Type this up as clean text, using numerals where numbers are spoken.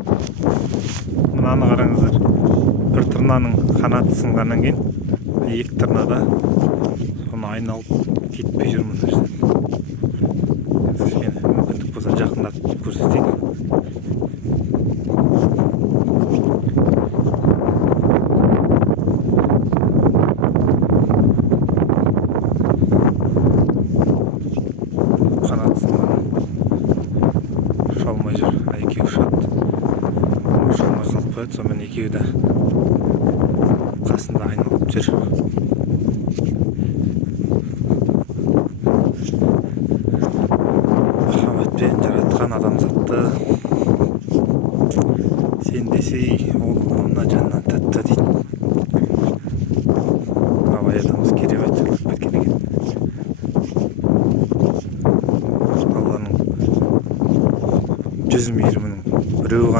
Мынаны қараңыздар. Бір тырнаның қанаты сынғаннан кейін екі тырнада соны айналып кетпей жүр мына жерден. Кішкене мүмкіндік болса жақындатып көрсетейін. Қанаты сынған. Ұша алмай жүр. Екеуі ұшады. Ұша алмай қалып қояды. Сонымен екеуі де қасында айналып жүр. Махаббатпен жаратқан адамзатты сен десей ол ұлына жаннан тәтті дейді. Абай атамыз керемет жырлап кеткен екен. Алланың жүз мейірі